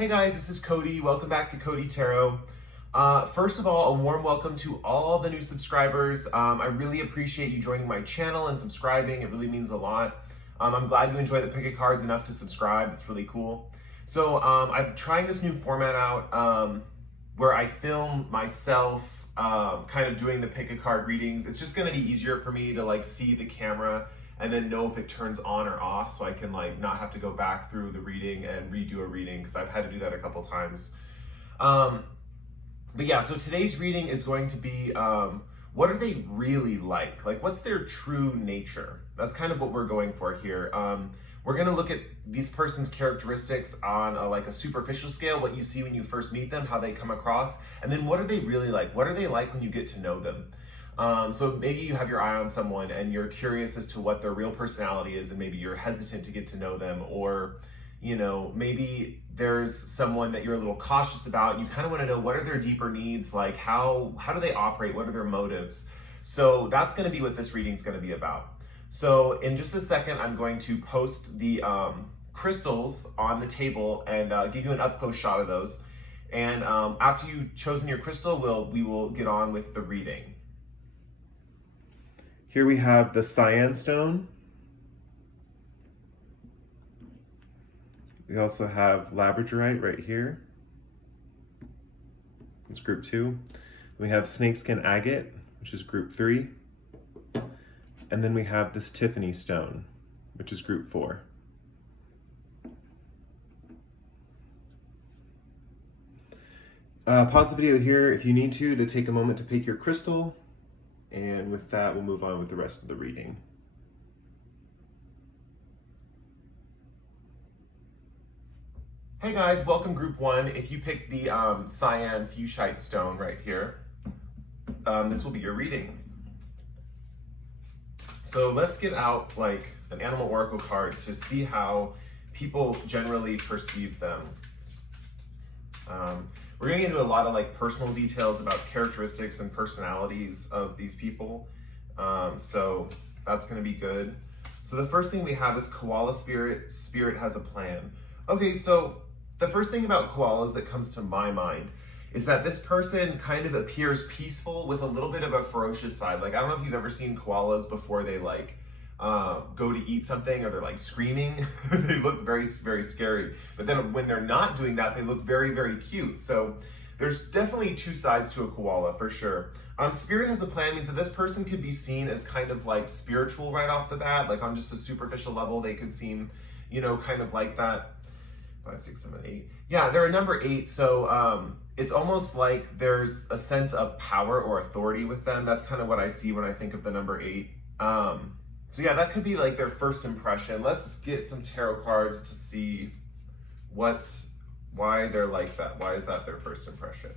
Hey guys, this is Cody. Welcome back to Cody Tarot. First of all, a warm welcome to all the new subscribers. I really appreciate you joining my channel and subscribing. It really means a lot. I'm glad you enjoy the pick of cards enough to subscribe. It's really cool. So I'm trying this new format out where I film myself kind of doing the pick a card readings. It's just going to be easier for me to like see the camera and then know if it turns on or off, so I can like not have to go back through the reading and redo a reading, because I've had to do that a couple times. But yeah, so today's reading is going to be what are they really like? Like, what's their true nature? That's kind of what we're going for here. We're going to look at these person's characteristics on a superficial scale, what you see when you first meet them, how they come across, and then what are they really like? What are they like when you get to know them? So maybe you have your eye on someone and you're curious as to what their real personality is, and maybe you're hesitant to get to know them, or you know, maybe there's someone that you're a little cautious about. You kind of want to know what are their deeper needs, like how do they operate, what are their motives. So that's going to be what this reading is going to be about. So in just a second, I'm going to post the crystals on the table and give you an up-close shot of those. And after you've chosen your crystal, we will get on with the reading. Here we have the Cyan stone. We also have Labradorite right here. It's group 2. We have Snakeskin Agate, which is group 3. And then we have this Tiffany stone, which is group 4. Pause the video here if you need to take a moment to pick your crystal. And with that, we'll move on with the rest of the reading. Hey guys, welcome group 1. If you pick the Cyan Fuchsite stone right here, this will be your reading. So let's get out like an animal oracle card to see how people generally perceive them. We're going to get into a lot of like personal details about characteristics and personalities of these people. So that's going to be good. So the first thing we have is koala spirit. Spirit has a plan. Okay, so the first thing about koalas that comes to my mind is that this person kind of appears peaceful with a little bit of a ferocious side. Like, I don't know if you've ever seen koalas before they like go to eat something or they're like screaming. They look very, very scary. But then when they're not doing that, they look very, very cute. So there's definitely two sides to a koala for sure. Spirit has a plan means that this person could be seen as kind of like spiritual right off the bat. Like on just a superficial level, they could seem, you know, kind of like that. 5, 6, 7, 8. Yeah, they're a number 8. So it's almost like there's a sense of power or authority with them. That's kind of what I see when I think of the number 8. So yeah, that could be like their first impression. Let's get some tarot cards to see why they're like that. Why is that their first impression?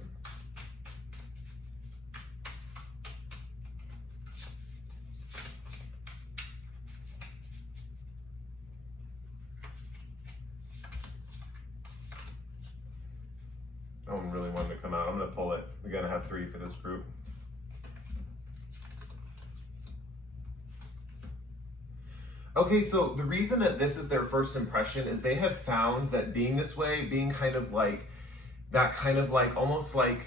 I don't really want it to come out. I'm going to pull it. We're going to have 3 for this group. Okay, so the reason that this is their first impression is they have found that being this way, being kind of like, that kind of like, almost like,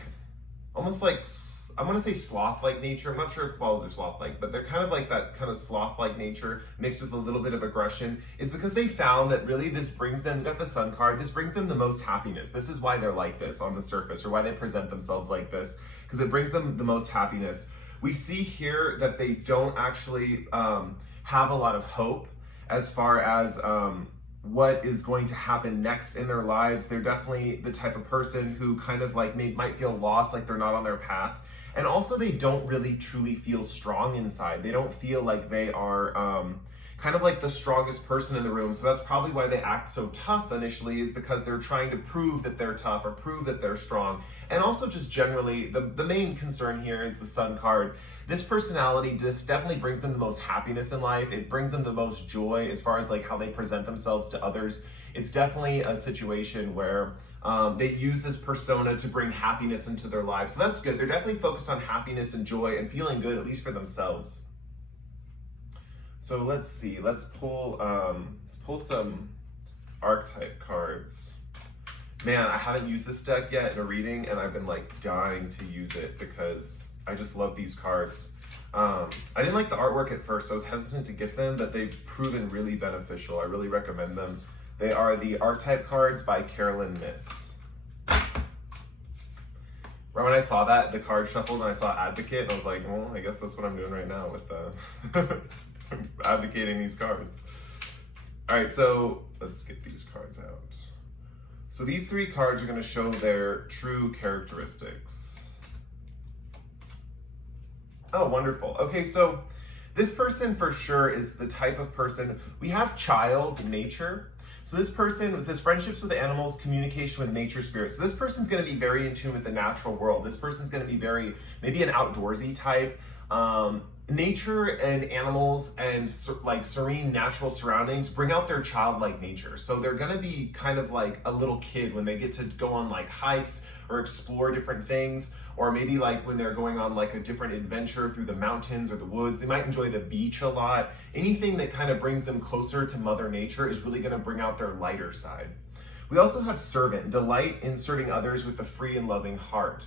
I want to say sloth-like nature. I'm not sure if koalas are sloth-like, but they're kind of like that kind of sloth-like nature mixed with a little bit of aggression, is because they found that really this brings them, got the sun card, this brings them the most happiness. This is why they're like this on the surface, or why they present themselves like this, because it brings them the most happiness. We see here that they don't actually have a lot of hope as far as what is going to happen next in their lives. They're definitely the type of person who kind of like might feel lost, like they're not on their path. And also they don't really truly feel strong inside. They don't feel like they are kind of like the strongest person in the room. So that's probably why they act so tough initially, is because they're trying to prove that they're tough or prove that they're strong. And also just generally, the main concern here is the Sun card. This personality just definitely brings them the most happiness in life. It brings them the most joy as far as like how they present themselves to others. It's definitely a situation where they use this persona to bring happiness into their lives. So that's good. They're definitely focused on happiness and joy and feeling good, at least for themselves. So let's see, let's pull some archetype cards. Man, I haven't used this deck yet in a reading, and I've been like dying to use it because I just love these cards. I didn't like the artwork at first. I was hesitant to get them, but they've proven really beneficial. I really recommend them. They are the Archetype cards by Carolyn Miss. Right when I saw that, the card shuffled, and I saw Advocate, and I was like, well, I guess that's what I'm doing right now with advocating these cards. All right, so let's get these cards out. So these 3 cards are going to show their true characteristics. Oh, wonderful. Okay, so this person for sure is the type of person, we have child nature. So this person says friendships with animals, communication with nature spirit. So this person's going to be very in tune with the natural world. This person's going to be very, maybe an outdoorsy type. Nature and animals and like serene natural surroundings bring out their childlike nature. So they're going to be kind of like a little kid when they get to go on like hikes or explore different things, or maybe like when they're going on like a different adventure through the mountains or the woods. They might enjoy the beach a lot. Anything that kind of brings them closer to Mother Nature is really going to bring out their lighter side. We also have servant, delight in serving others with a free and loving heart.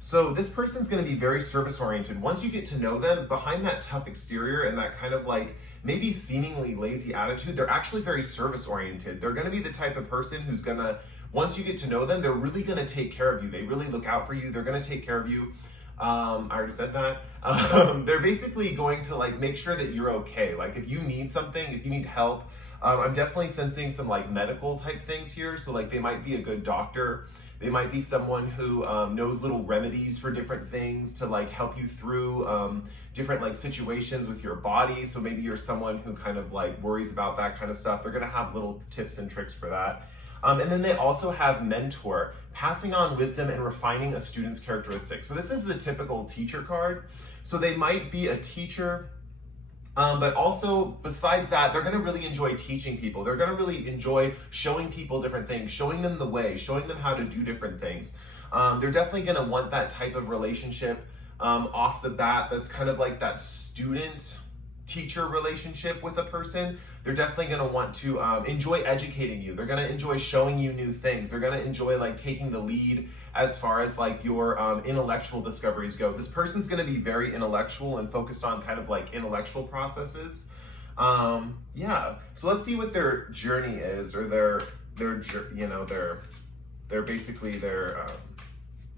So this person's going to be very service oriented. Once you get to know them, behind that tough exterior and that kind of like maybe seemingly lazy attitude, they're actually very service oriented. They're going to be the type of person who's going to, once you get to know them, they're really going to take care of you. They really look out for you. They're going to take care of you. I already said that. They're basically going to like make sure that you're okay. Like if you need something, if you need help, I'm definitely sensing some like medical type things here. So like they might be a good doctor. They might be someone who knows little remedies for different things to like help you through different like situations with your body. So maybe you're someone who kind of like worries about that kind of stuff. They're gonna have little tips and tricks for that. And then they also have mentor, passing on wisdom and refining a student's characteristics. So this is the typical teacher card. So they might be a teacher, but also besides that, they're gonna really enjoy teaching people. They're gonna really enjoy showing people different things, showing them the way, showing them how to do different things. They're definitely gonna want that type of relationship off the bat. That's kind of like that student-teacher relationship with a person. They're definitely gonna want to enjoy educating you. They're gonna enjoy showing you new things. They're gonna enjoy like taking the lead as far as like your intellectual discoveries go. This person's gonna be very intellectual and focused on kind of like intellectual processes. Yeah, so let's see what their journey is, or their basically their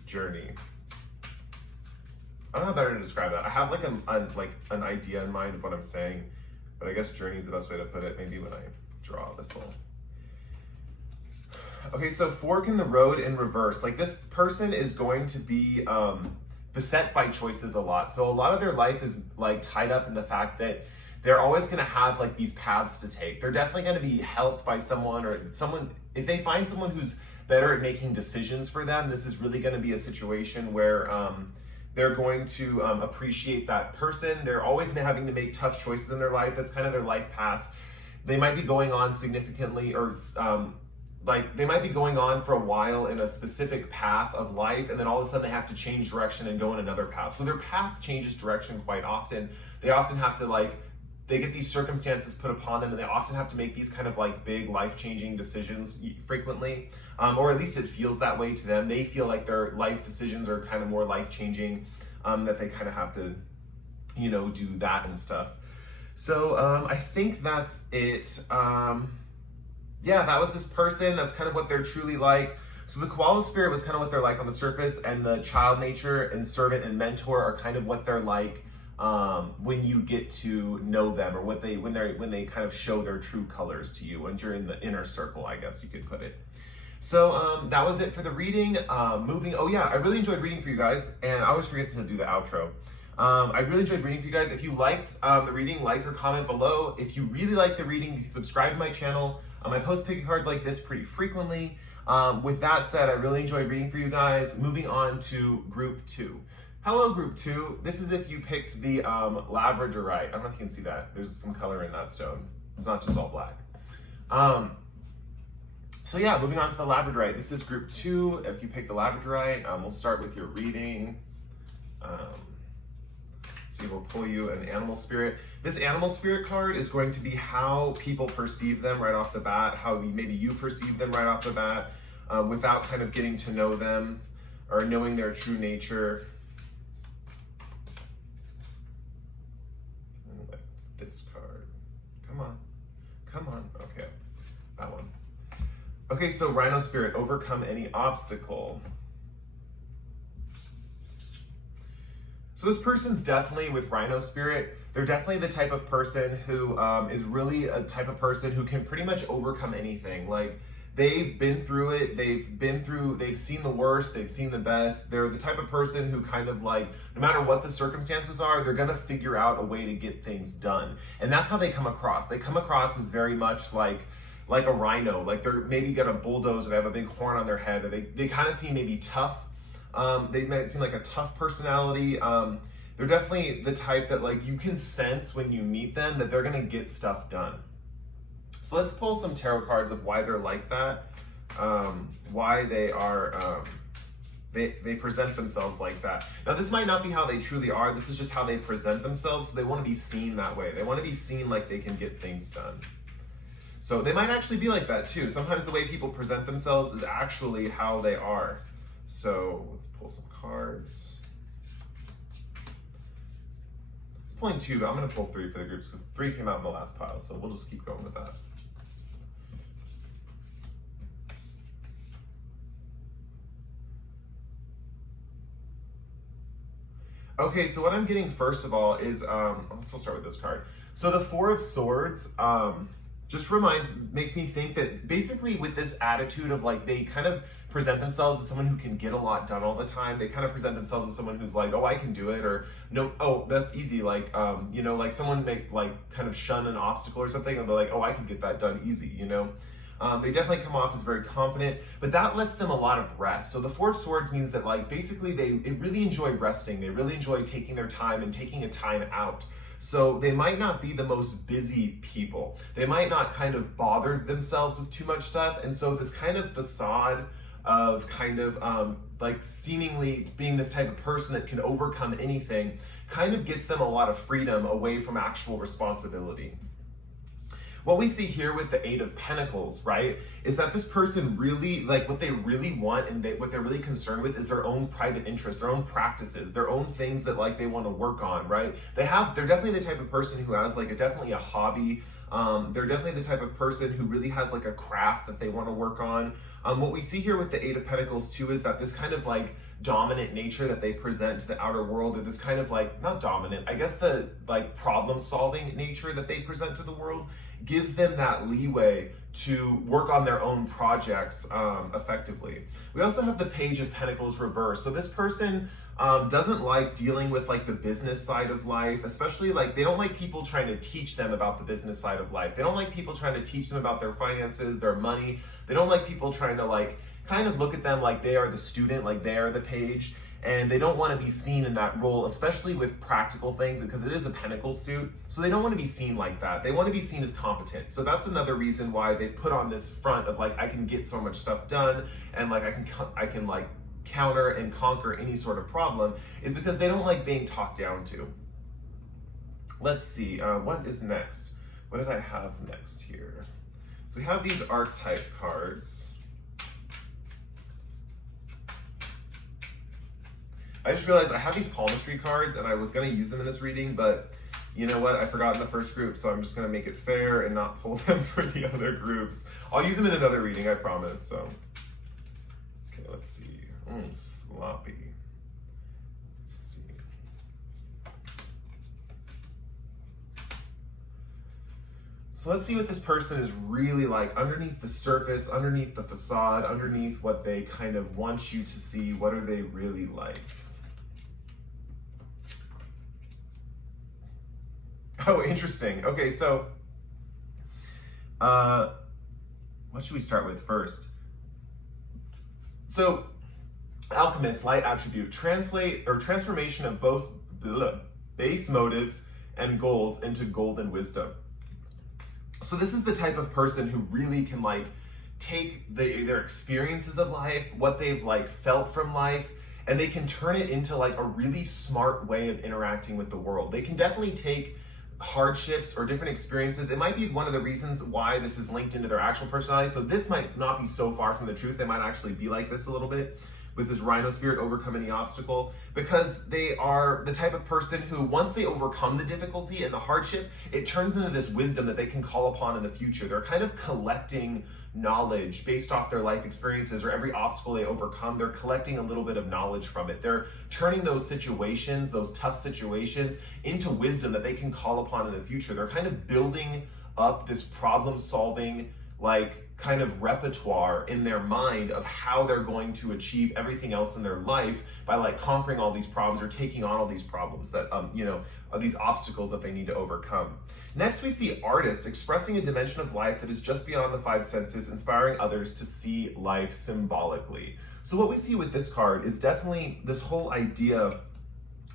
journey. I don't know how better to describe that. I have like an idea in mind of what I'm saying, but I guess journey is the best way to put it. Maybe when I draw this one. Okay, so fork in the road in reverse. Like this person is going to be beset by choices a lot. So a lot of their life is like tied up in the fact that they're always going to have like these paths to take. They're definitely going to be helped by someone, or someone, if they find someone who's better at making decisions for them, this is really going to be a situation where they're going to appreciate that person. They're always having to make tough choices in their life. That's kind of their life path. They might be going on significantly, or like they might be going on for a while in a specific path of life, and then all of a sudden they have to change direction and go in another path. So their path changes direction quite often. They often have to they get these circumstances put upon them, and they often have to make these kind of like big life-changing decisions frequently, or at least it feels that way to them. They feel like their life decisions are kind of more life-changing, that they kind of have to, do that and stuff. So I think that's it. Yeah, that was this person. That's kind of what they're truly like. So the koala spirit was kind of what they're like on the surface, and the child nature and servant and mentor are kind of what they're like when you get to know them, or when they kind of show their true colors to you, when you're in the inner circle, I guess you could put it. So that was it for the reading. Oh yeah, I really enjoyed reading for you guys, and I always forget to do the outro. I really enjoyed reading for you guys. If you liked the reading, like or comment below. If you really like the reading, you can subscribe to my channel. I post picky cards like this pretty frequently. With that said, I really enjoyed reading for you guys. Moving on to group 2. Hello, group 2. This is if you picked the Labradorite. I don't know if you can see that. There's some color in that stone. It's not just all black. So yeah, moving on to the Labradorite. This is group 2. If you pick the Labradorite, we'll start with your reading. So we'll pull you an animal spirit. This animal spirit card is going to be how people perceive them right off the bat, how maybe you perceive them right off the bat. without kind of getting to know them or knowing their true nature. This card. Come on. Okay, that one. Okay, so Rhino Spirit, overcome any obstacle. So this person's definitely, with Rhino Spirit, they're definitely the type of person who is really a type of person who can pretty much overcome anything. Like, they've been through it, they've seen the worst, they've seen the best. They're the type of person who kind of like, no matter what the circumstances are, they're gonna figure out a way to get things done. And that's how they come across. They come across as very much like a rhino, like they're maybe got a bulldoze or they have a big horn on their head, or they kind of seem maybe tough. They might seem like a tough personality. They're definitely the type that like you can sense when you meet them that they're gonna get stuff done. So let's pull some tarot cards of why they're like that, why they are, they present themselves like that. Now this might not be how they truly are, this is just how they present themselves, so they want to be seen that way. They want to be seen like they can get things done. So they might actually be like that too. Sometimes the way people present themselves is actually how they are. So let's pull some cards. It's pulling 2, but I'm going to pull 3 for the groups because 3 came out in the last pile, so we'll just keep going with that. Okay, so what I'm getting first of all is, let's start with this card. So the 4 of Swords just makes me think that basically with this attitude of like, they kind of present themselves as someone who can get a lot done all the time. They kind of present themselves as someone who's like, oh, I can do it, or no, oh, that's easy. Like, you know, like someone may like kind of shun an obstacle or something and they're like, oh, I can get that done easy, you know? They definitely come off as very confident, but that lets them a lot of rest. So the 4 of Swords means that like basically they really enjoy resting. They really enjoy taking their time and taking a time out. So they might not be the most busy people. They might not kind of bother themselves with too much stuff. And so this kind of facade of kind of like seemingly being this type of person that can overcome anything kind of gets them a lot of freedom away from actual responsibility. What we see here with the 8 of Pentacles, right, is that this person really, like what they really want and what they're really concerned with is their own private interests, their own practices, their own things that like they want to work on, right? They're definitely the type of person who has like definitely a hobby. They're definitely the type of person who really has like a craft that they want to work on. What we see here with the 8 of Pentacles too is that this kind of like dominant nature that they present to the outer world, or this kind of like, not dominant, I guess the like problem solving nature that they present to the world gives them that leeway to work on their own projects effectively. We also have the Page of Pentacles reversed. So this person doesn't like dealing with like the business side of life, especially like they don't like people trying to teach them about the business side of life. They don't like people trying to teach them about their finances, their money. They don't like people trying to like kind of look at them like they are the student, like they are the page. And they don't want to be seen in that role, especially with practical things, because it is a pentacle suit. So they don't want to be seen like that. They want to be seen as competent. So that's another reason why they put on this front of like, I can get so much stuff done, and like I can like counter and conquer any sort of problem, is because they don't like being talked down to. Let's see, what is next? What did I have next here? So we have these archetype cards. I just realized I have these palmistry cards and I was going to use them in this reading, but you know what? I forgot in the first group, so I'm just going to make it fair and not pull them for the other groups. I'll use them in another reading, I promise. So, okay, let's see. Sloppy. Let's see. So let's see what this person is really like underneath the surface, underneath the facade, underneath what they kind of want you to see. What are they really like? Oh, interesting. Okay, so what should we start with first? So, alchemist, light attribute, transformation of both base motives and goals into golden wisdom. So this is the type of person who really can like take their experiences of life, what they've like felt from life, and they can turn it into like a really smart way of interacting with the world. They can definitely take hardships or different experiences. It might be one of the reasons why this is linked into their actual personality. So this might not be so far from the truth. They might actually be like this a little bit, with this rhino spirit, overcome any obstacle, because they are the type of person who, once they overcome the difficulty and the hardship, it turns into this wisdom that they can call upon in the future. They're kind of collecting knowledge based off their life experiences, or every obstacle they overcome, they're collecting a little bit of knowledge from it. They're turning those situations, those tough situations, into wisdom that they can call upon in the future. They're kind of building up this problem solving, like, kind of repertoire in their mind of how they're going to achieve everything else in their life by, like, conquering all these problems or taking on all these problems that are these obstacles that they need to overcome. Next, we see artists expressing a dimension of life that is just beyond the five senses, inspiring others to see life symbolically. So what we see with this card is definitely this whole idea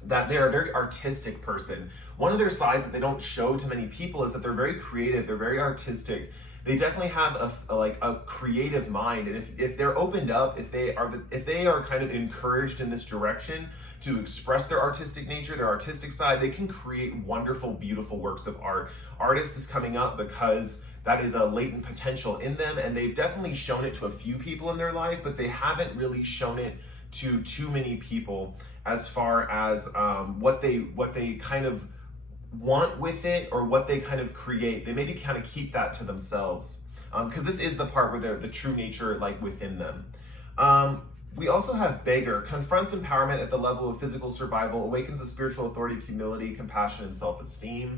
that they're a very artistic person. One of their sides that they don't show to many people is that they're very creative, they're very artistic. They definitely have a creative mind, and if they're opened up, if they are kind of encouraged in this direction to express their artistic nature, their artistic side, they can create wonderful, beautiful works of art. Artists is coming up because that is a latent potential in them, and they've definitely shown it to a few people in their life, but they haven't really shown it to too many people as far as what they kind of want with it, or what they kind of create. They maybe kind of keep that to themselves, because this is the part where they're the true nature, like, within them. We also have beggar, confronts empowerment at the level of physical survival, awakens the spiritual authority of humility, compassion, and self-esteem.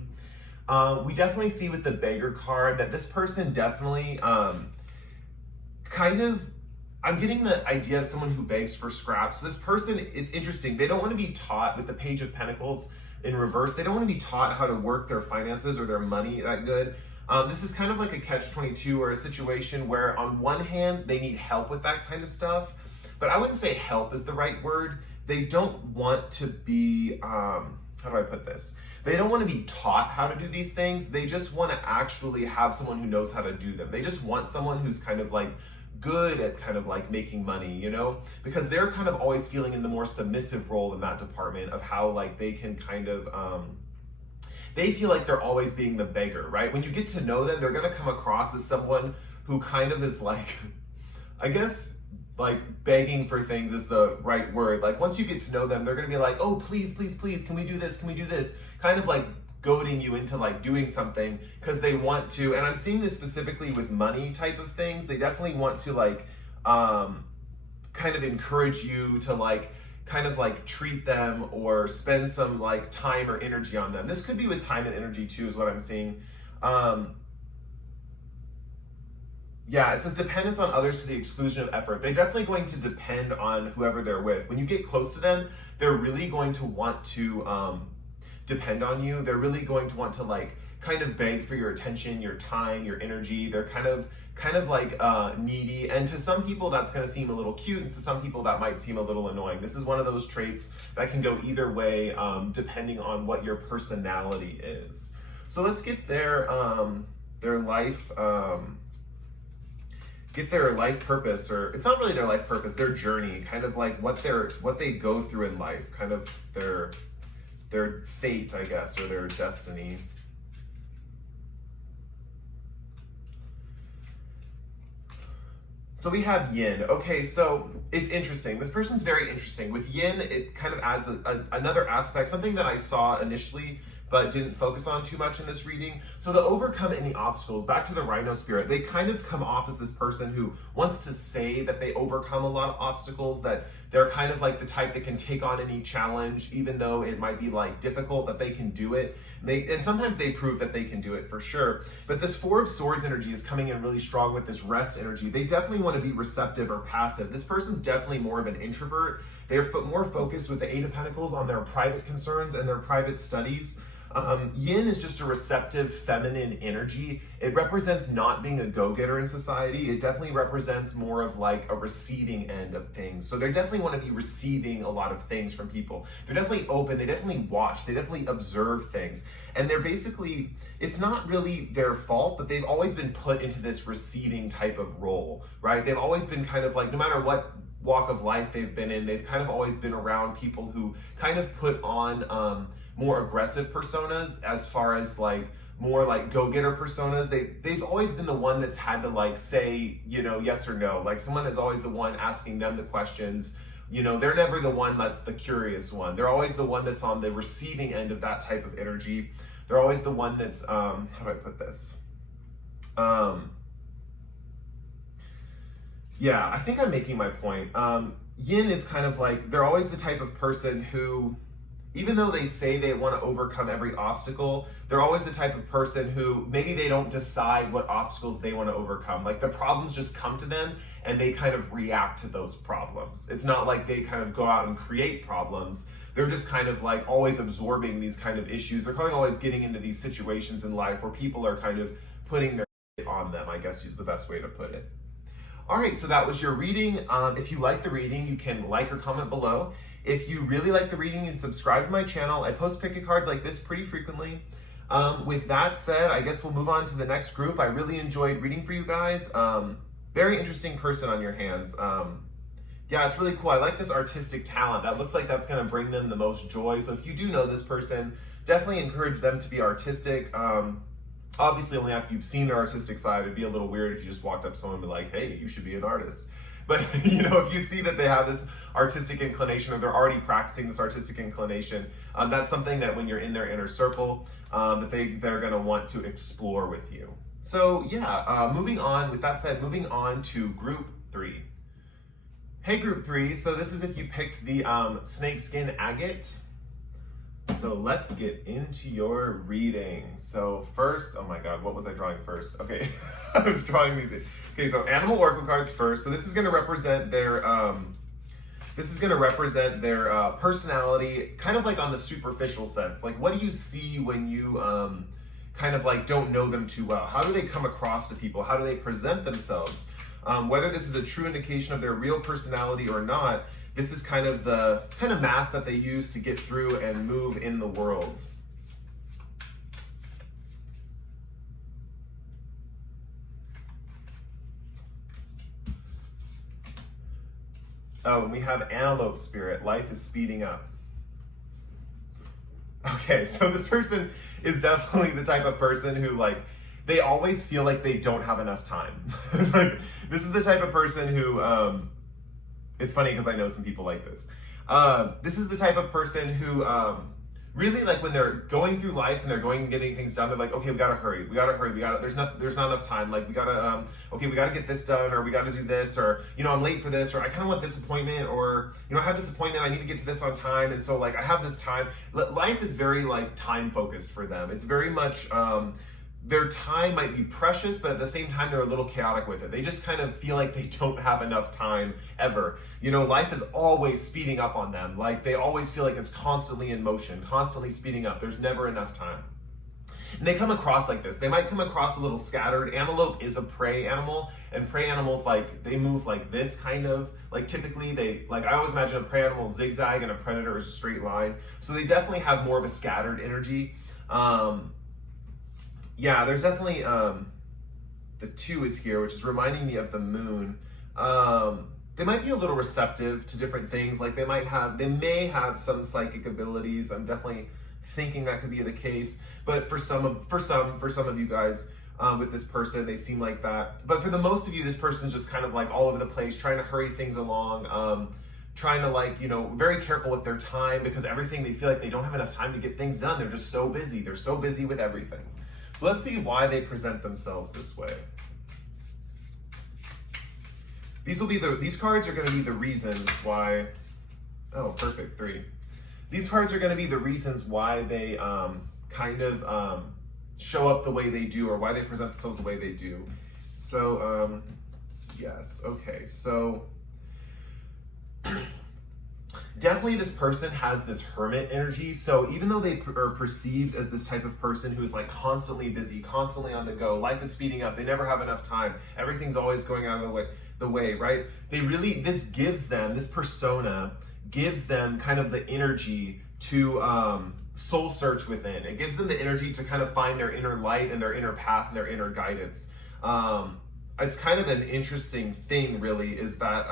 We definitely see with the beggar card that this person definitely I'm getting the idea of someone who begs for scraps. So this person, it's interesting, they don't want to be taught with the Page of Pentacles in reverse. They don't want to be taught how to work their finances or their money that good. This is kind of like a catch-22, or a situation where on one hand they need help with that kind of stuff, but I wouldn't say help is the right word. They don't want to be, how do I put this? They don't want to be taught how to do these things. They just want to actually have someone who knows how to do them. They just want someone who's kind of like good at kind of like making money, you know, because they're kind of always feeling in the more submissive role in that department of how, like, they can kind of they feel like they're always being the beggar, right? When you get to know them, they're going to come across as someone who kind of is like, I guess, like, begging for things is the right word. Like, once you get to know them, they're going to be like, oh, please, please, please, can we do this? Can we do this? Kind of like goading you into, like, doing something because they want to. And I'm seeing this specifically with money type of things. They definitely want to, like, kind of encourage you to, like, kind of like treat them or spend some, like, time or energy on them. This could be with time and energy too, is what I'm seeing. Yeah, it says dependence on others to the exclusion of effort. They're definitely going to depend on whoever they're with. When you get close to them, they're really going to want to depend on you. They're really going to want to, like, kind of beg for your attention, your time, your energy. They're kind of like needy. And to some people that's going to seem a little cute, and to some people that might seem a little annoying. This is one of those traits that can go either way, depending on what your personality is. So let's get their life. Get their life purpose, or it's not really their life purpose, their journey, kind of like what they go through in life, kind of their fate, I guess, or their destiny. So we have yin. Okay, so it's interesting. This person's very interesting. With yin, it kind of adds another aspect, something that I saw initially but didn't focus on too much in this reading. So the overcome any obstacles, back to the rhino spirit, they kind of come off as this person who wants to say that they overcome a lot of obstacles, that they're kind of like the type that can take on any challenge, even though it might be, like, difficult, that they can do it. And sometimes they prove that they can do it for sure. But this Four of Swords energy is coming in really strong with this rest energy. They definitely want to be receptive or passive. This person's definitely more of an introvert. They're more focused with the Eight of Pentacles on their private concerns and their private studies. Yin is just a receptive feminine energy. It represents not being a go-getter in society. It definitely represents more of, like, a receiving end of things. So they definitely want to be receiving a lot of things from people. They're definitely open. They definitely watch. They definitely observe things. And they're basically, it's not really their fault, but they've always been put into this receiving type of role, right? They've always been kind of like, no matter what walk of life they've been in, they've kind of always been around people who kind of put on more aggressive personas, as far as like more like go-getter personas. They've always been the one that's had to like say, you know, yes or no. Like someone is always the one asking them the questions. You know, they're never the one that's the curious one. They're always the one that's on the receiving end of that type of energy. They're always the one that's, how do I put this? Yeah, I think I'm making my point. Yin is kind of like, they're always the type of person who, even though they say they want to overcome every obstacle, they're always the type of person who maybe they don't decide what obstacles they want to overcome. Like the problems just come to them and they kind of react to those problems. It's not like they kind of go out and create problems. They're just kind of like always absorbing these kind of issues. They're kind of always getting into these situations in life where people are kind of putting their shit on them, I guess is the best way to put it. All right, so that was your reading. If you like the reading, you can like or comment below. If you really like the reading, you can subscribe to my channel. I post pick a cards like this pretty frequently. With that said, I guess we'll move on to the next group. I really enjoyed reading for you guys. Very interesting person on your hands. Yeah, it's really cool. I like this artistic talent. That looks like that's gonna bring them the most joy. So if you do know this person, definitely encourage them to be artistic. Obviously, only after you've seen their artistic side. It'd be a little weird if you just walked up to someone and be like, hey, you should be an artist. But you know, if you see that they have this artistic inclination, or they're already practicing this artistic inclination, that's something that when you're in their inner circle, that they're gonna want to explore with you. So yeah, moving on, with that said, moving on to group 3. Hey group 3, so this is if you picked the Snakeskin Agate. So let's get into your reading. So first, oh my God, what was I drawing first? Okay, I was drawing these. Okay, so animal oracle cards first. So this is going to represent their personality, kind of like on the superficial sense. Like, what do you see when you kind of like don't know them too well? How do they come across to people? How do they present themselves? Whether this is a true indication of their real personality or not, this is kind of the mask that they use to get through and move in the world. Oh, and we have antelope spirit. Life is speeding up. Okay, so this person is definitely the type of person who, like, they always feel like they don't have enough time. Like, this is the type of person who, it's funny because I know some people like this. This is the type of person who really, like, when they're going through life and they're going and getting things done, they're like, okay, we gotta hurry, there's not enough time, like, we gotta get this done, or we gotta do this, or, you know, I'm late for this, or I kind of want this appointment, or, you know, I have this appointment, I need to get to this on time, and so, like, I have this time. Life is very, like, time focused for them. It's very much, their time might be precious, but at the same time, they're a little chaotic with it. They just kind of feel like they don't have enough time ever. You know, life is always speeding up on them. Like, they always feel like it's constantly in motion, constantly speeding up. There's never enough time. And they come across like this. They might come across a little scattered. Antelope is a prey animal, and prey animals, like, they move like this, kind of. Like, typically, I always imagine a prey animal zigzag and a predator is a straight line. So they definitely have more of a scattered energy. Yeah, there's definitely, the 2 is here, which is reminding me of the moon. They might be a little receptive to different things. Like, they may have some psychic abilities. I'm definitely thinking that could be the case. But for some of you guys, with this person, they seem like that. But for the most of you, this person's just kind of like all over the place, trying to hurry things along, trying to, like, you know, very careful with their time, because everything, they feel like they don't have enough time to get things done. They're just so busy. They're so busy with everything. So let's see why they present themselves this way. These cards are going to be the reasons why. Oh, perfect, 3. These cards are going to be the reasons why they show up the way they do, or why they present themselves the way they do. So yes, okay, so definitely this person has this hermit energy. So even though they are perceived as this type of person who is, like, constantly busy, constantly on the go, life is speeding up, they never have enough time, everything's always going out of the way, right? This persona gives them kind of the energy to soul search within. It gives them the energy to kind of find their inner light and their inner path and their inner guidance. It's kind of an interesting thing, really, is that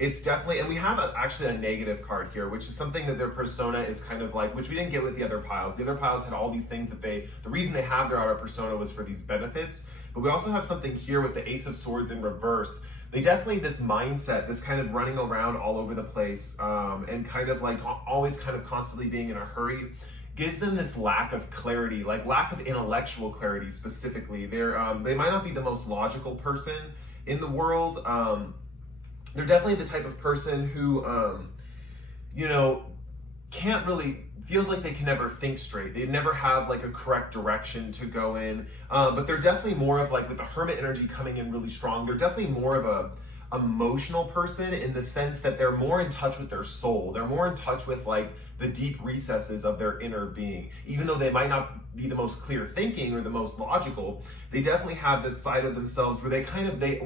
it's definitely, and we have actually a negative card here, which is something that their persona is kind of like, which we didn't get with the other piles. The other piles had all these things that the reason they have their outer persona was for these benefits. But we also have something here with the Ace of Swords in reverse. They definitely, this mindset, this kind of running around all over the place, and kind of like always kind of constantly being in a hurry, gives them this lack of clarity, like lack of intellectual clarity specifically. They might not be the most logical person in the world. They're definitely the type of person who, you know, can't really, feels like they can never think straight. They never have like a correct direction to go in. But they're definitely more of like, with the Hermit energy coming in really strong, they're definitely more of a emotional person in the sense that they're more in touch with their soul. They're more in touch with like the deep recesses of their inner being. Even though they might not be the most clear thinking or the most logical, they definitely have this side of themselves where they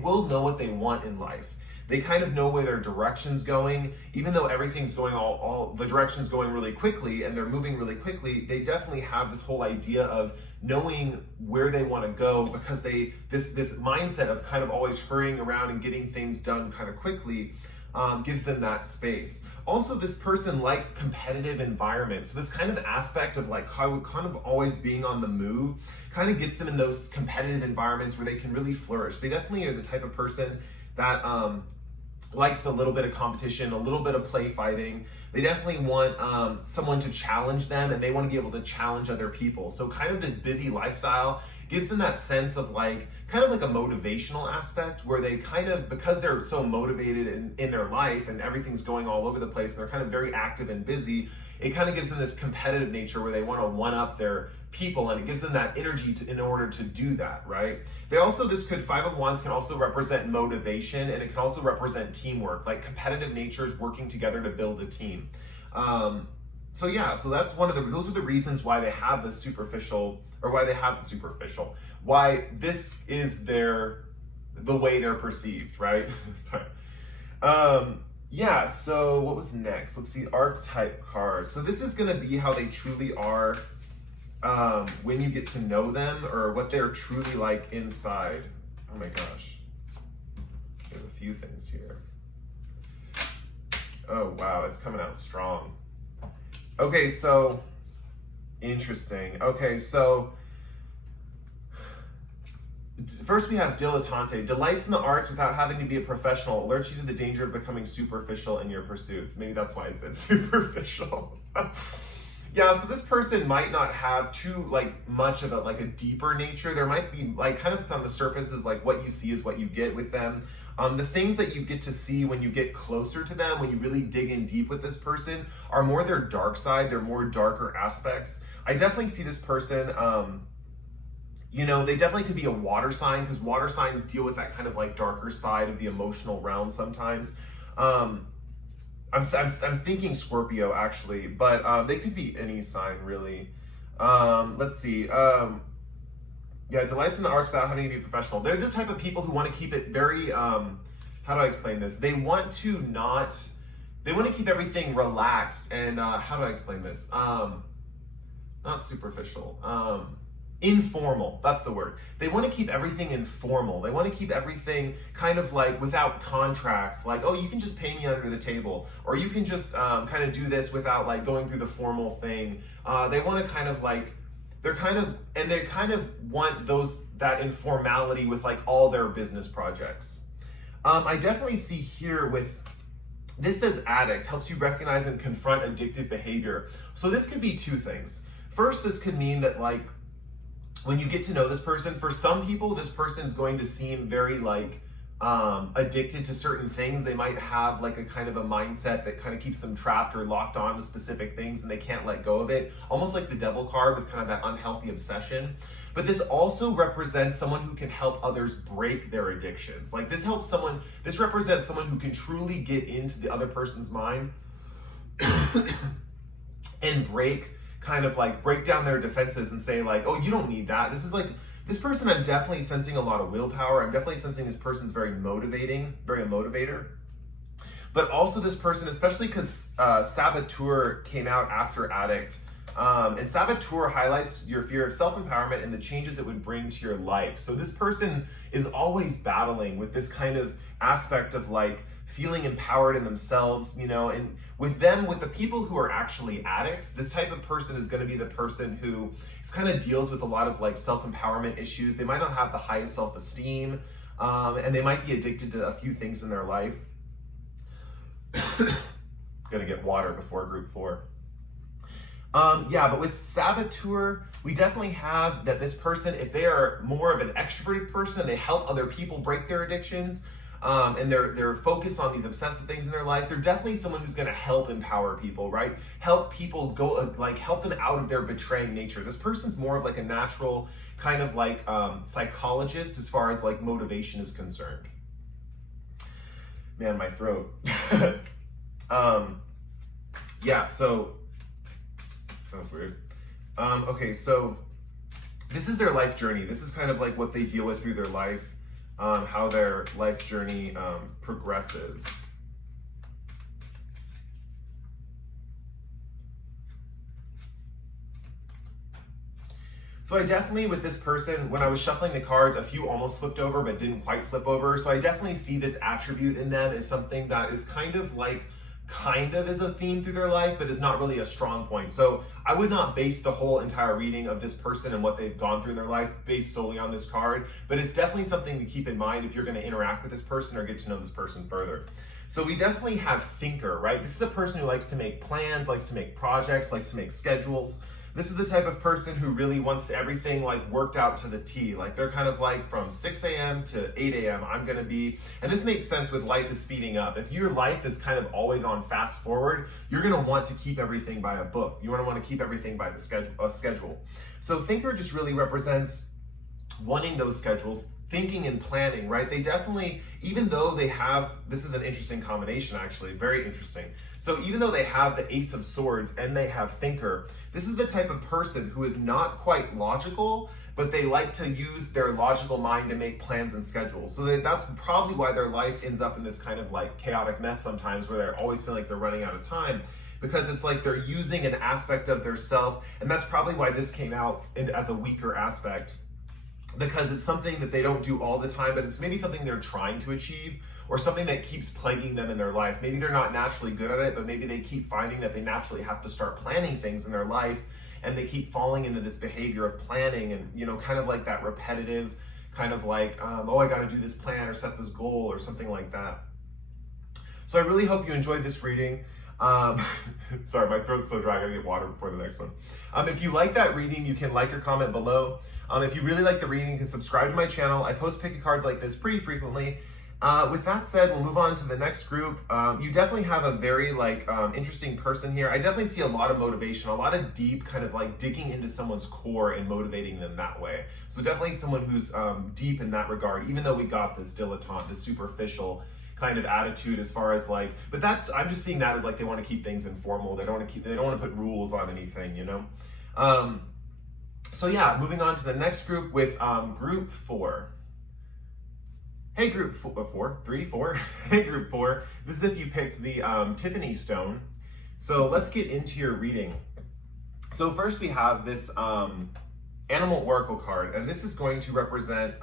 will know what they want in life. They kind of know where their direction's going, even though everything's going all the direction's going really quickly and they're moving really quickly. They definitely have this whole idea of knowing where they want to go, because this mindset of kind of always hurrying around and getting things done kind of quickly gives them that space. Also, this person likes competitive environments. So this kind of aspect of like kind of always being on the move kind of gets them in those competitive environments where they can really flourish. They definitely are the type of person that likes a little bit of competition, a little bit of play fighting. They definitely want someone to challenge them, and they want to be able to challenge other people. So kind of this busy lifestyle gives them that sense of like, kind of like a motivational aspect where they kind of, because they're so motivated in their life and everything's going all over the place and they're kind of very active and busy, it kind of gives them this competitive nature where they want to one-up their people, and it gives them that energy in order to do that, right? They also, Five of Wands can also represent motivation, and it can also represent teamwork, like competitive natures working together to build a team. So yeah, so that's those are the reasons why they have the superficial, or why why this is the way they're perceived, right? Sorry. Yeah, so what was next? Let's see, archetype card. So this is gonna be how they truly are when you get to know them, or what they're truly like inside. Oh my gosh. There's a few things here. Oh wow, it's coming out strong. Okay, so interesting. Okay, so first we have dilettante. Delights in the arts without having to be a professional. Alerts you to the danger of becoming superficial in your pursuits. Maybe that's why I said superficial. Yeah, so this person might not have too much of a deeper nature. There might be kind of on the surface is like what you see is what you get with them. The things that you get to see when you get closer to them, when you really dig in deep with this person, are more their dark side, their more darker aspects. I definitely see this person, you know, they definitely could be a water sign, because water signs deal with that kind of darker side of the emotional realm sometimes. I'm thinking Scorpio actually, but they could be any sign really. Let's see. Yeah, delights in the arts without having to be professional. They're the type of people who want to keep it very, how do I explain this? They want to keep everything relaxed and, how do I explain this? Not superficial, informal, that's the word. They want to keep everything informal. They want to keep everything kind of without contracts, oh, you can just pay me under the table, or you can just kind of do this without going through the formal thing. They want to kind of they kind of want that informality with all their business projects. I definitely see here this says addict, helps you recognize and confront addictive behavior. So this could be two things. First, this could mean that when you get to know this person, for some people, this person is going to seem very addicted to certain things. They might have a kind of a mindset that kind of keeps them trapped or locked on to specific things, and they can't let go of it. Almost like the Devil card with kind of that unhealthy obsession. But this also represents someone who can help others break their addictions. This represents someone who can truly get into the other person's mind and break down their defenses and say oh, you don't need that. This person, I'm definitely sensing a lot of willpower. I'm definitely sensing this person's very motivating, very a motivator. But also this person, especially because Saboteur came out after Addict, and Saboteur highlights your fear of self-empowerment and the changes it would bring to your life. So this person is always battling with this kind of aspect of feeling empowered in themselves, you know. And with the people who are actually addicts, this type of person is going to be the person who kind of deals with a lot of like self-empowerment issues. They might not have the highest self-esteem, and they might be addicted to a few things in their life. Gonna get water before group 4. Yeah, but with saboteur, we definitely have that this person, if they are more of an extroverted person, they help other people break their addictions, and they're focused on these obsessive things in their life, they're definitely someone who's going to help empower people, right? Help people go, like help them out of their betraying nature. This person's more of like a natural kind of like psychologist as far as like motivation is concerned. Man, my throat. Yeah, so sounds weird. Okay, so this is their life journey. This is kind of like what they deal with through their life, how their life journey progresses. So I definitely, with this person, when I was shuffling the cards, a few almost flipped over but didn't quite flip over. So I definitely see this attribute in them as something that is kind of is a theme through their life, but is not really a strong point. So I would not base the whole entire reading of this person and what they've gone through in their life based solely on this card, but it's definitely something to keep in mind if you're going to interact with this person or get to know this person further. So we definitely have thinker, right? This is a person who likes to make plans, likes to make projects, likes to make schedules. This is the type of person who really wants everything like worked out to the T. Like they're kind of like from 6 a.m. to 8 a.m. I'm gonna be, and this makes sense with life is speeding up. If your life is kind of always on fast forward, you're gonna want to keep everything by a book. You want to keep everything by the schedule. So thinker just really represents wanting those schedules, thinking and planning, right? They definitely, even though they have, this is an interesting combination actually, very interesting. So even though they have the Ace of Swords and they have thinker, this is the type of person who is not quite logical, but they like to use their logical mind to make plans and schedules. So that's probably why their life ends up in this kind of like chaotic mess sometimes, where they always feel like they're running out of time, because it's like they're using an aspect of their self. And that's probably why this came out as a weaker aspect, because it's something that they don't do all the time, but it's maybe something they're trying to achieve, or something that keeps plaguing them in their life. Maybe they're not naturally good at it, but maybe they keep finding that they naturally have to start planning things in their life, and they keep falling into this behavior of planning, and you know, kind of like that repetitive kind of like, oh, I got to do this plan or set this goal or something like that. So I really hope you enjoyed this reading. Sorry, my throat's so dry, I gotta get water before the next one. If you like that reading, you can like or comment below. If you really like the reading, you can subscribe to my channel. I post pick a cards like this pretty frequently. With that said, we'll move on to the next group. You definitely have a very interesting person here. I definitely see a lot of motivation, a lot of deep kind of like digging into someone's core and motivating them that way. So definitely someone who's deep in that regard, even though we got this dilettante, this superficial kind of attitude as far as like, but that's, I'm just seeing that as like they want to keep things informal. They don't want to put rules on anything, you know? So yeah, moving on to the next group with group 4. Hey group 4, 3, 4. Hey group 4. This is if you picked the Tiffany stone. So let's get into your reading. So first we have this animal oracle card, and this is going to represent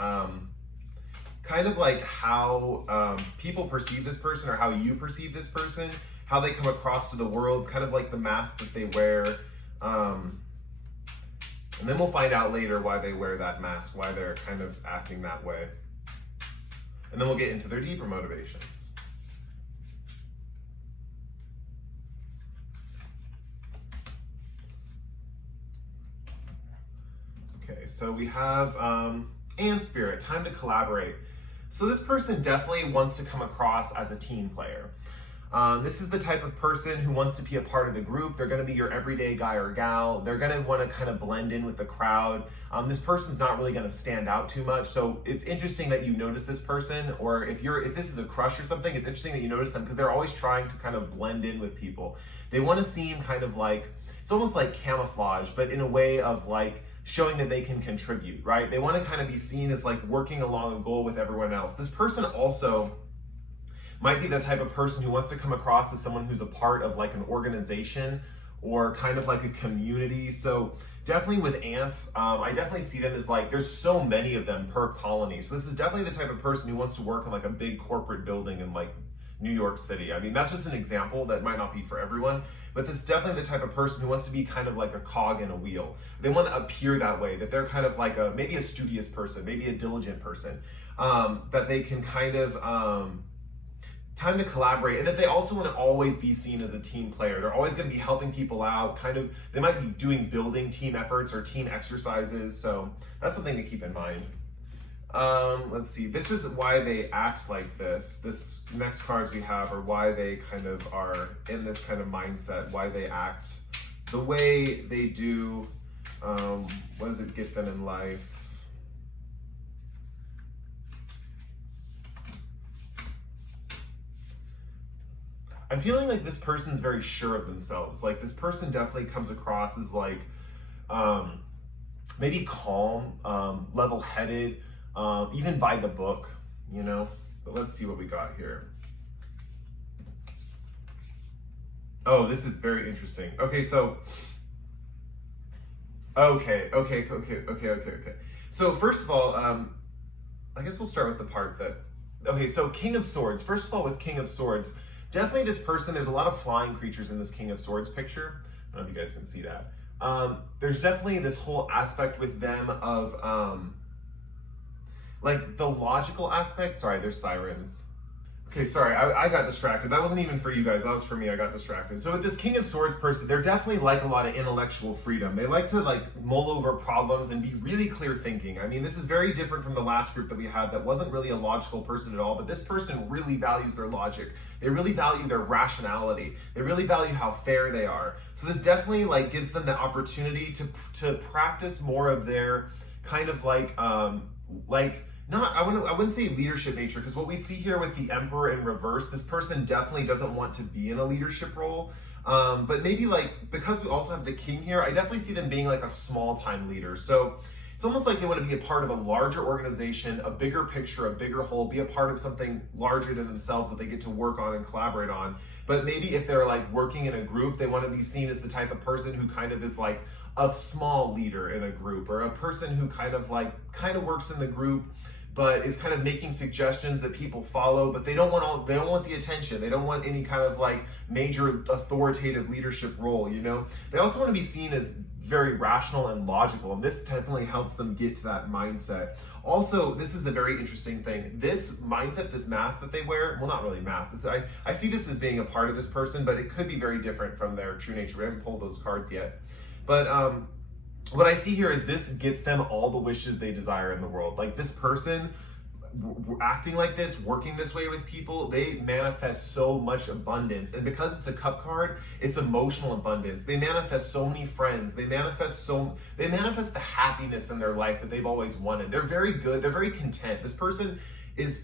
kind of like how people perceive this person, or how you perceive this person, how they come across to the world, kind of like the mask that they wear. And then we'll find out later why they wear that mask, why they're kind of acting that way. And then we'll get into their deeper motivations. Okay, so we have and spirit, time to collaborate. So this person definitely wants to come across as a team player. This is the type of person who wants to be a part of the group. They're going to be your everyday guy or gal. They're going to want to kind of blend in with the crowd. This person's not really going to stand out too much. So it's interesting that you notice this person, or if this is a crush or something, it's interesting that you notice them, because they're always trying to kind of blend in with people. They want to seem kind of like, it's almost like camouflage, but in a way of like showing that they can contribute, right? They want to kind of be seen as like working along a goal with everyone else. This person also might be the type of person who wants to come across as someone who's a part of like an organization or kind of like a community. So definitely with ants, I definitely see them as like, there's so many of them per colony. So this is definitely the type of person who wants to work in like a big corporate building and like New York City. I mean, that's just an example that might not be for everyone, but this is definitely the type of person who wants to be kind of like a cog in a wheel. They want to appear that way, that they're kind of like maybe a studious person, maybe a diligent person, that they can kind of, time to collaborate, and that they also want to always be seen as a team player. They're always going to be helping people out, they might be doing building team efforts or team exercises, so that's something to keep in mind. Let's see, this is why they act like this. This next cards we have are why they kind of are in this kind of mindset, why they act the way they do. What does it get them in life? I'm feeling like this person's very sure of themselves. Like this person definitely comes across as like maybe calm, level-headed, even by the book, you know? But let's see what we got here. Oh, this is very interesting. Okay, so, okay. So first of all, I guess we'll start with the part that, okay, so King of Swords. First of all, with King of Swords, definitely this person, there's a lot of flying creatures in this King of Swords picture. I don't know if you guys can see that. There's definitely this whole aspect with them of, like the logical aspect. Sorry, there's sirens. Okay, sorry, I got distracted. That wasn't even for you guys, that was for me, I got distracted. So with this King of Swords person, they're definitely like a lot of intellectual freedom. They like to like mull over problems and be really clear thinking. I mean, this is very different from the last group that we had that wasn't really a logical person at all, but this person really values their logic. They really value their rationality. They really value how fair they are. So this definitely like gives them the opportunity to practice more of their kind of like, I wouldn't say leadership nature, because what we see here with the Emperor in reverse, this person definitely doesn't want to be in a leadership role. But maybe like, because we also have the King here, I definitely see them being like a small time leader. So it's almost like they want to be a part of a larger organization, a bigger picture, a bigger whole, be a part of something larger than themselves that they get to work on and collaborate on. But maybe if they're like working in a group, they want to be seen as the type of person who kind of is like a small leader in a group, or a person who kind of works in the group, but is kind of making suggestions that people follow, but they don't want the attention. They don't want any kind of like major authoritative leadership role, you know? They also want to be seen as very rational and logical, and this definitely helps them get to that mindset. Also, this is the very interesting thing. This mindset, this mask that they wear, well, not really mask. I see this as being a part of this person, but it could be very different from their true nature. We haven't pulled those cards yet. But what I see here is this gets them all the wishes they desire in the world. Like this person acting like this, working this way with people, they manifest so much abundance. And because it's a cup card, it's emotional abundance. They manifest so many friends. They manifest the happiness in their life that they've always wanted. They're very good. They're very content. This person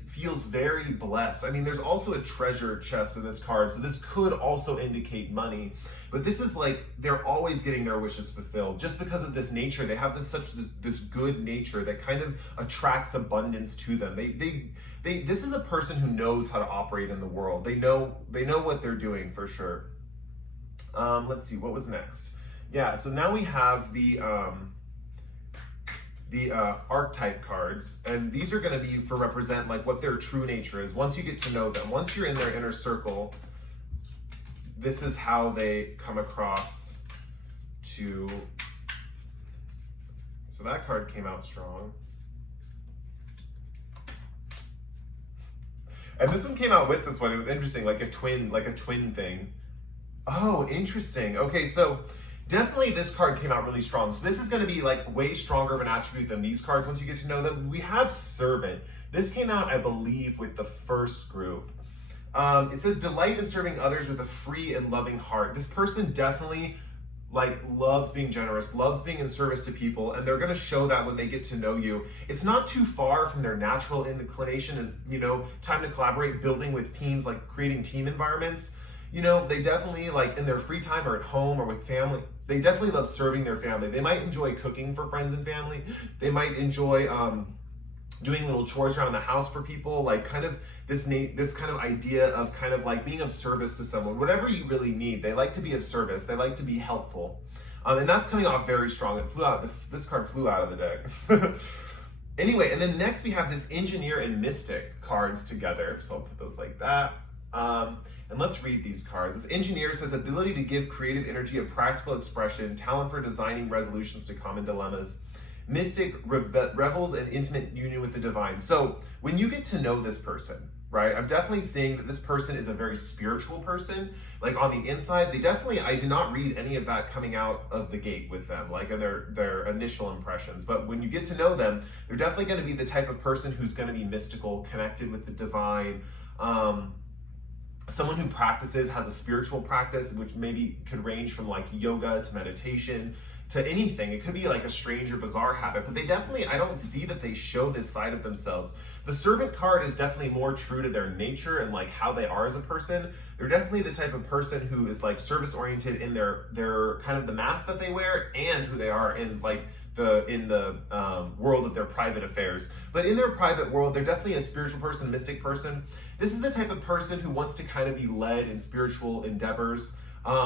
feels very blessed. I mean, there's also a treasure chest in this card, so this could also indicate money. But this is like, they're always getting their wishes fulfilled just because of this nature. They have this good nature that kind of attracts abundance to them. This is a person who knows how to operate in the world. They know what they're doing for sure. Let's see, what was next? Yeah, so now we have the archetype cards, and these are going to be for represent like what their true nature is. Once you get to know them, once you're in their inner circle, this is how they come across to. So that card came out strong. And this one came out with this one. It was interesting, like a twin thing. Oh, interesting. Okay, so definitely this card came out really strong. So this is going to be like way stronger of an attribute than these cards once you get to know them. We have Servant. This came out, I believe, with the first group. It says, delight in serving others with a free and loving heart. This person definitely like loves being generous, loves being in service to people, and they're going to show that when they get to know you. It's not too far from their natural inclination as, you know, time to collaborate, building with teams, like creating team environments. You know, they definitely, like in their free time or at home or with family, they definitely love serving their family. They might enjoy cooking for friends and family. They might enjoy doing little chores around the house for people, like kind of this kind of idea of kind of like being of service to someone. Whatever you really need, they like to be of service. They like to be helpful. And that's coming off very strong. It flew out, this card flew out of the deck. Anyway, and then next we have this Engineer and Mystic cards together. So I'll put those like that. And let's read these cards. This engineer says ability to give creative energy a practical expression, talent for designing resolutions to common dilemmas. Mystic revels in intimate union with the divine. So when you get to know this person, right, I'm definitely seeing that this person is a very spiritual person. Like on the inside, I did not read any of that coming out of the gate with them, like in their initial impressions. But when you get to know them, they're definitely going to be the type of person who's going to be mystical, connected with the divine, someone who practices, has a spiritual practice, which maybe could range from like yoga to meditation to anything. It could be like a strange or bizarre habit, but I don't see that they show this side of themselves. The servant card is definitely more true to their nature and like how they are as a person. They're definitely the type of person who is like service oriented in their kind of the mask that they wear and who they are in like the world of their private affairs. But in their private world, they're definitely a spiritual person, mystic person. This is the type of person who wants to kind of be led in spiritual endeavors.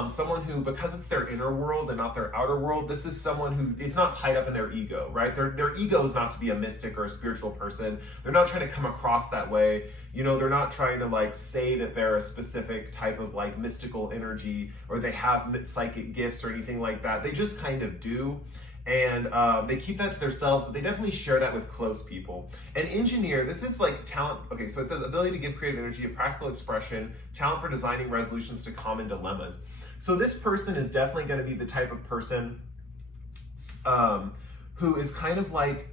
Someone who, because it's their inner world and not their outer world, this is someone who is not tied up in their ego, right? Their ego is not to be a mystic or a spiritual person. They're not trying to come across that way. You know, they're not trying to like say that they're a specific type of like mystical energy or they have psychic gifts or anything like that. They just kind of do. And they keep that to themselves, but they definitely share that with close people. An engineer, this is like talent. Okay, so it says ability to give creative energy, a practical expression, talent for designing resolutions to common dilemmas. So this person is definitely going to be the type of person who is kind of like,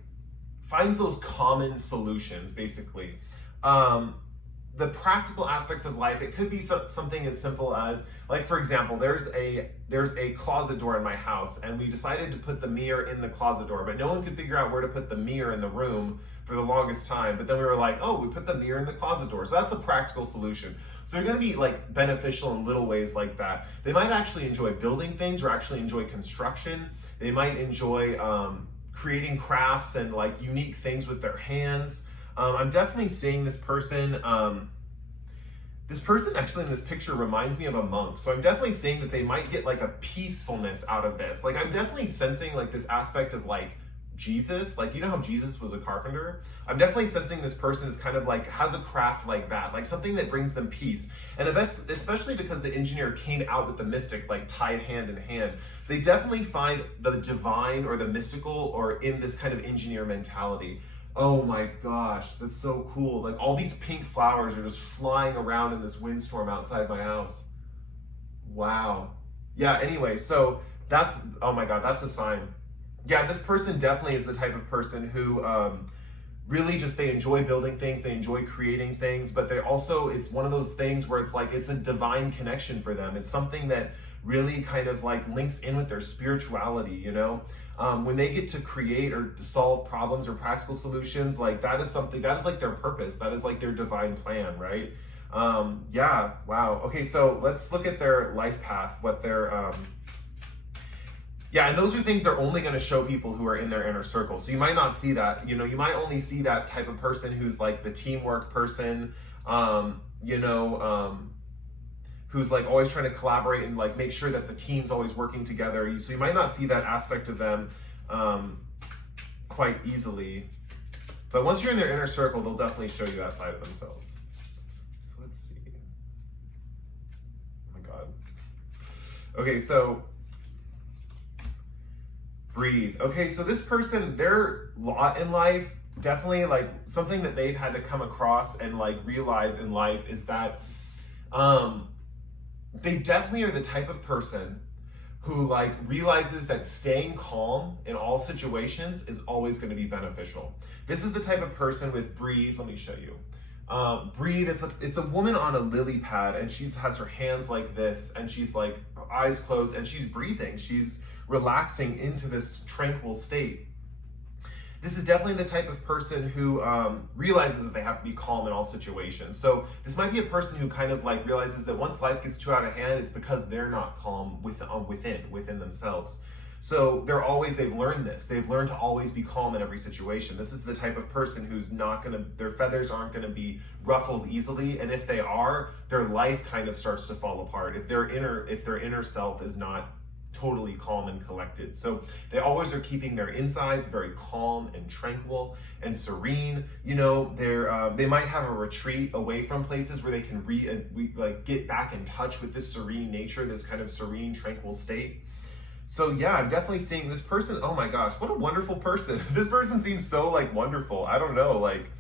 finds those common solutions, basically. The practical aspects of life, it could be something as simple as, like for example, there's a closet door in my house and we decided to put the mirror in the closet door, but no one could figure out where to put the mirror in the room for the longest time. But then we were like, oh, we put the mirror in the closet door. So that's a practical solution. So they're gonna be like beneficial in little ways like that. They might actually enjoy building things or actually enjoy construction. They might enjoy creating crafts and like unique things with their hands. I'm definitely seeing this person. This person actually in this picture reminds me of a monk. So I'm definitely seeing that they might get like a peacefulness out of this. Like I'm definitely sensing like this aspect of like Jesus. Like, you know how Jesus was a carpenter? I'm definitely sensing this person is kind of like, has a craft like that, like something that brings them peace. And especially because the engineer came out with the mystic, like tied hand in hand, they definitely find the divine or the mystical or in this kind of engineer mentality. Oh my gosh, that's so cool. Like all these pink flowers are just flying around in this windstorm outside my house. Wow. Yeah, anyway, so that's, oh my God, that's a sign. Yeah, this person definitely is the type of person who really just, they enjoy building things, they enjoy creating things, but they also, it's one of those things where it's like, it's a divine connection for them. It's something that really kind of like links in with their spirituality, you know? When they get to create or solve problems or practical solutions, like that is something, that is like their purpose. That is like their divine plan, right? Yeah, wow. Okay, so let's look at their life path, what their, yeah, and those are things they're only going to show people who are in their inner circle. So you might not see that, you know, you might only see that type of person who's like the teamwork person, you know, who's like always trying to collaborate and like make sure that the team's always working together. So you might not see that aspect of them quite easily. But once you're in their inner circle, they'll definitely show you that side of themselves. So let's see. Oh my God. Okay, so breathe. Okay, so this person, their lot in life, definitely like something that they've had to come across and like realize in life is that they definitely are the type of person who like realizes that staying calm in all situations is always going to be beneficial. This is the type of person with breathe. Let me show you. Breathe, it's a woman on a lily pad and she has her hands like this and she's like her eyes closed and she's breathing. She's relaxing into this tranquil state. This is definitely the type of person who realizes that they have to be calm in all situations. So this might be a person who kind of like realizes that once life gets too out of hand, it's because they're not calm within themselves. So they've learned this. They've learned to always be calm in every situation. This is the type of person who's not gonna, their feathers aren't gonna be ruffled easily. And if they are, their life kind of starts to fall apart. If their inner self is not totally calm and collected. So they always are keeping their insides very calm and tranquil and serene. You know, they might have a retreat away from places where they can get back in touch with this serene nature, this kind of serene, tranquil state. So yeah, I'm definitely seeing this person. Oh my gosh, what a wonderful person. This person seems so like wonderful. I don't know, like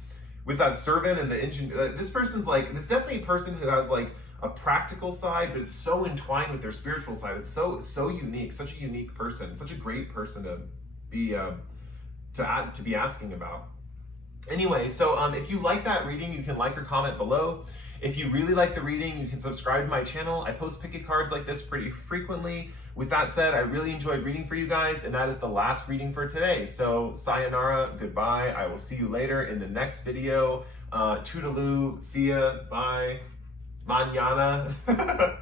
with that servant and the engine, this person's like, this definitely a person who has like a practical side, but it's so entwined with their spiritual side. It's so unique, such a unique person, such a great person to be asking about. Anyway, so if you like that reading, you can like or comment below. If you really like the reading, you can subscribe to my channel. I post picket cards like this pretty frequently. With that said, I really enjoyed reading for you guys, and that is the last reading for today. So sayonara, goodbye. I will see you later in the next video. Toodaloo, see ya, bye. Mañana.